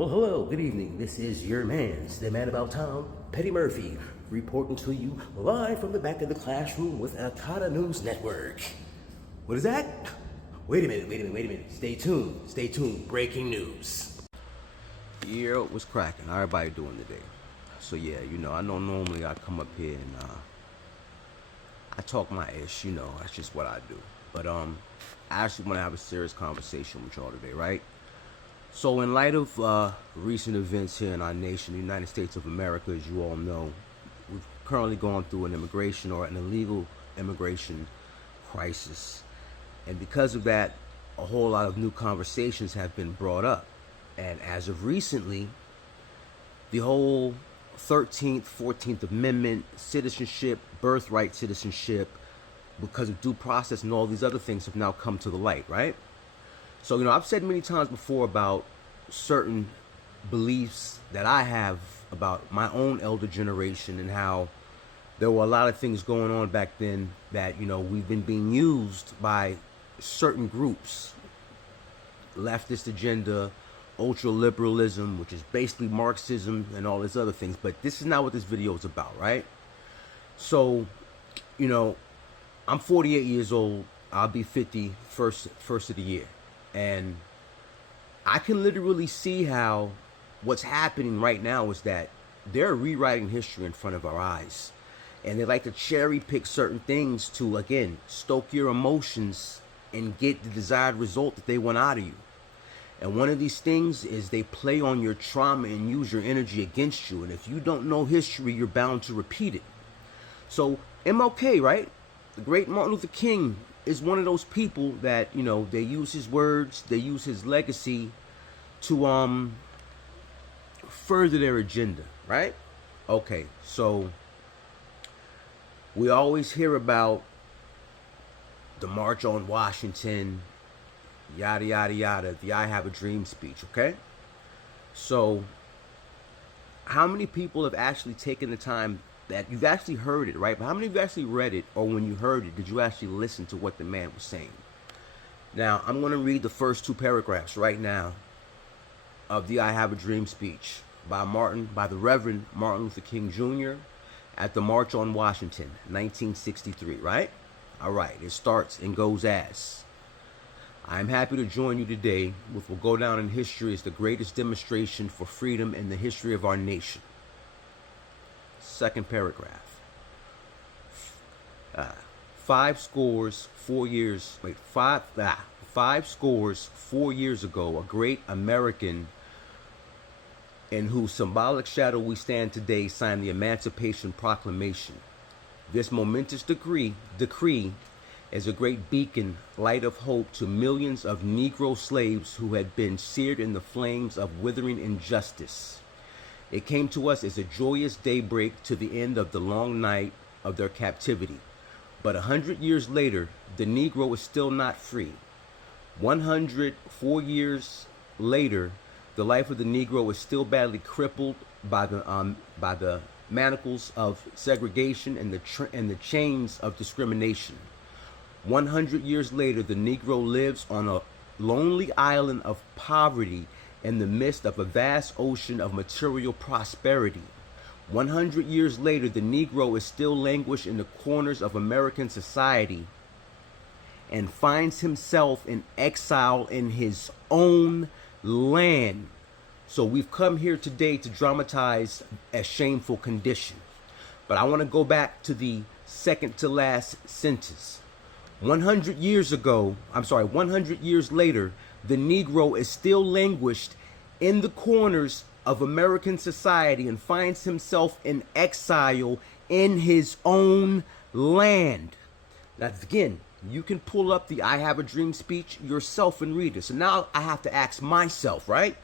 Well, hello, good evening. This is your man's, the man about town, Petty Murphy, reporting to you live from the back of the classroom with Akata News Network. What is that? Wait a minute. Stay tuned. Breaking news. Yeah, what's cracking? How everybody doing today? So yeah, I know normally I come up here and I talk my ish, that's just what I do. But I actually want to have a serious conversation with y'all today, right? So in light of recent events here in our nation, the United States of America, as you all know, we've currently gone through an immigration or an illegal immigration crisis. And because of that, a whole lot of new conversations have been brought up. And as of recently, the whole 13th, 14th Amendment, citizenship, birthright citizenship, because of due process and all these other things have now come to the light, right? So, I've said many times before about certain beliefs that I have about my own elder generation and how there were a lot of things going on back then that, we've been being used by certain groups, leftist agenda, ultra-liberalism, which is basically Marxism and all these other things. But this is not what this video is about, right? So, I'm 48 years old. I'll be 50 first of the year. And I can literally see how what's happening right now is that they're rewriting history in front of our eyes. And they like to cherry pick certain things to, again, stoke your emotions and get the desired result that they want out of you. And one of these things is they play on your trauma and use your energy against you. And if you don't know history, you're bound to repeat it. So MLK, right? The great Martin Luther King is one of those people that, they use his words, they use his legacy to further their agenda, right? Okay, so we always hear about the March on Washington, yada, yada, yada, the I Have a Dream speech, okay? So how many people have actually taken the time that you've actually heard it, right? But how many of you actually read it, or when you heard it, did you actually listen to what the man was saying? Now, I'm going to read the first two paragraphs right now of the I Have a Dream speech by the Reverend Martin Luther King Jr. at the March on Washington, 1963, right? All right, it starts and goes as: I am happy to join you today with what will go down in history as the greatest demonstration for freedom in the history of our nation. Second paragraph. 5 scores 4 years ago, a great American in whose symbolic shadow we stand today signed the Emancipation Proclamation. This momentous decree is a great beacon, light of hope to millions of Negro slaves who had been seared in the flames of withering injustice. It came to us as a joyous daybreak to the end of the long night of their captivity. But 100 years later, the Negro is still not free. 104 years later, the life of the Negro is still badly crippled by the manacles of segregation and the chains of discrimination. 100 years later, the Negro lives on a lonely island of poverty in the midst of a vast ocean of material prosperity. 100 years later, the Negro is still languished in the corners of American society and finds himself in exile in his own land. So we've come here today to dramatize a shameful condition. But I want to go back to the second to last sentence. 100 years later, the Negro is still languished in the corners of American society and finds himself in exile in his own land. Now, again, you can pull up the I Have a Dream speech yourself and read it. So now I have to ask myself, right,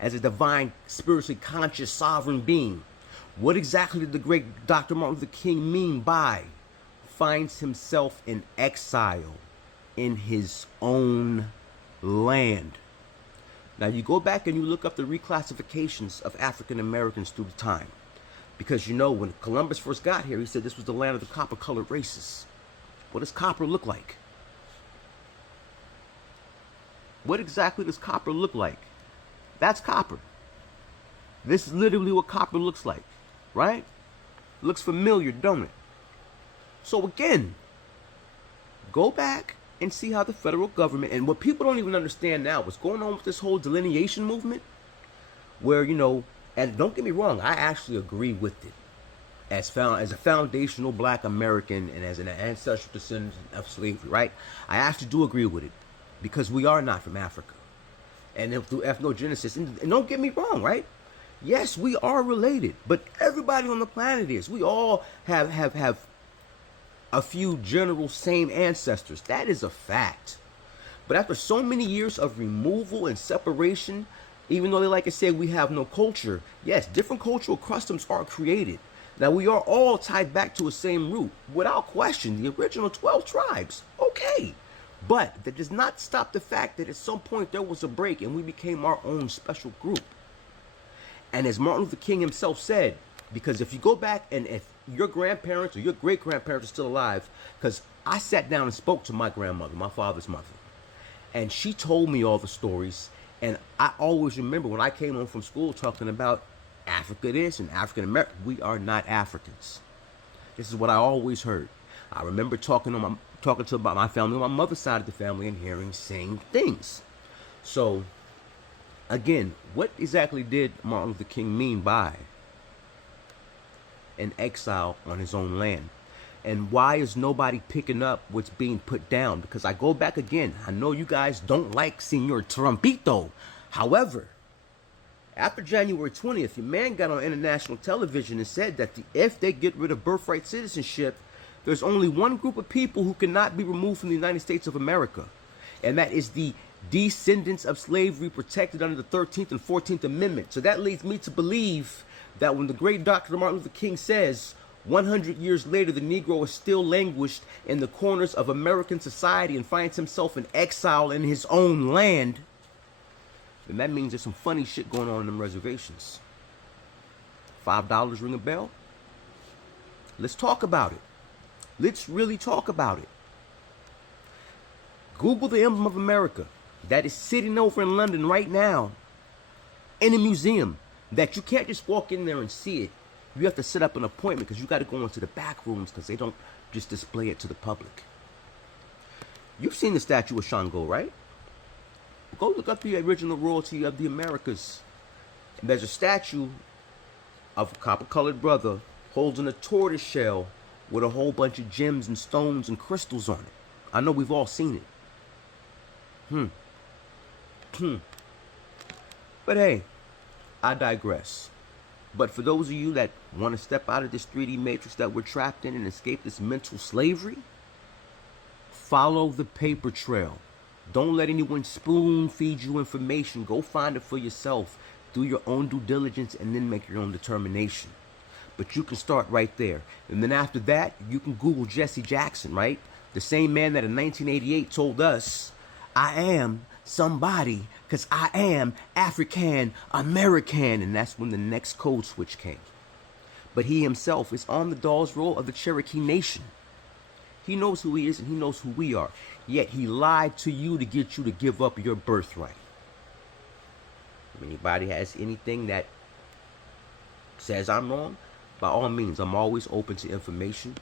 as a divine, spiritually conscious, sovereign being, what exactly did the great Dr. Martin Luther King mean by finds himself in exile in his own land? Now you go back and you look up the reclassifications of African Americans through the time. Because when Columbus first got here, he said this was the land of the copper-colored races. What does copper look like? What exactly does copper look like? That's copper. This is literally what copper looks like, right? Looks familiar, don't it? So again, go back and see how the federal government, and what people don't even understand now, what's going on with this whole delineation movement, where, and don't get me wrong, I actually agree with it. As a foundational black American and as an ancestral descendant of slavery, right? I actually do agree with it because we are not from Africa. And through ethnogenesis, and don't get me wrong, right? Yes, we are related, but everybody on the planet is. We all have a few general same ancestors. That is a fact. But after so many years of removal and separation, even though they like to say we have no culture, yes, different cultural customs are created. Now, we are all tied back to a same root, without question, the original 12 tribes. Okay. But that does not stop the fact that at some point there was a break and we became our own special group. And as Martin Luther King himself said, because if you go back and if your grandparents or your great-grandparents are still alive, because I sat down and spoke to my grandmother, my father's mother, and she told me all the stories, and I always remember when I came home from school talking about Africa this and African American. We are not Africans. This is what I always heard. I remember talking to about my family, my mother's side of the family, and hearing same things. So, again, what exactly did Martin Luther King mean by an exile on his own land? And why is nobody picking up what's being put down? Because I go back again. I know you guys don't like Senor Trumpito. However, after January 20th, your man got on international television and said that if they get rid of birthright citizenship, there's only one group of people who cannot be removed from the United States of America. And that is the descendants of slavery protected under the 13th and 14th Amendment. So that leads me to believe that when the great Dr. Martin Luther King says 100 years later the Negro is still languished in the corners of American society and finds himself in exile in his own land, then that means there's some funny shit going on in them reservations. $5 ring a bell? Let's talk about it. Let's really talk about it. Google the emblem of America that is sitting over in London right now in a museum that you can't just walk in there and see it. You have to set up an appointment because you got to go into the back rooms because they don't just display it to the public. You've seen the statue of Shango, right? Go look up the original royalty of the Americas. And there's a statue of a copper-colored brother holding a tortoise shell with a whole bunch of gems and stones and crystals on it. I know we've all seen it. But hey, I digress. But for those of you that want to step out of this 3D matrix that we're trapped in and escape this mental slavery, follow the paper trail. Don't let anyone spoon feed you information. Go find it for yourself. Do your own due diligence and then make your own determination. But you can start right there. And then after that, you can Google Jesse Jackson, right? The same man that in 1988 told us, I am somebody because I am African American. And that's when the next code switch came. But he himself is on the doll's roll of the Cherokee Nation. He knows who he is and he knows who we are. Yet he lied to you to get you to give up your birthright. If anybody has anything that says I'm wrong, by all means, I'm always open to information.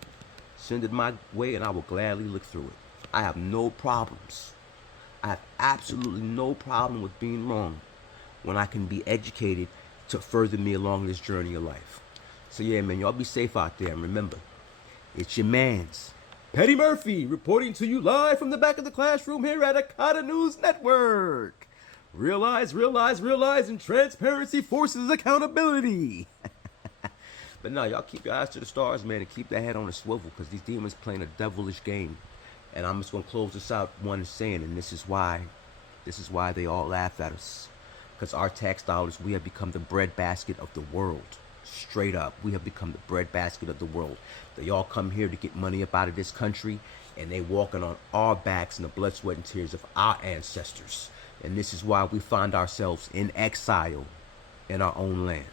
Send it my way and I will gladly look through it. I have no problems. I have absolutely no problem with being wrong when I can be educated to further me along this journey of life. So yeah, man, y'all be safe out there. And remember, it's your man's Petty Murphy reporting to you live from the back of the classroom here at Akata News Network. Realize, and transparency forces accountability. But no, y'all keep your eyes to the stars, man, and keep that head on a swivel because these demons playing a devilish game. And I'm just going to close this out one saying, and this is why they all laugh at us. Because our tax dollars, we have become the breadbasket of the world. Straight up, we have become the breadbasket of the world. They all come here to get money up out of this country, and they walking on our backs in the blood, sweat, and tears of our ancestors. And this is why we find ourselves in exile in our own land.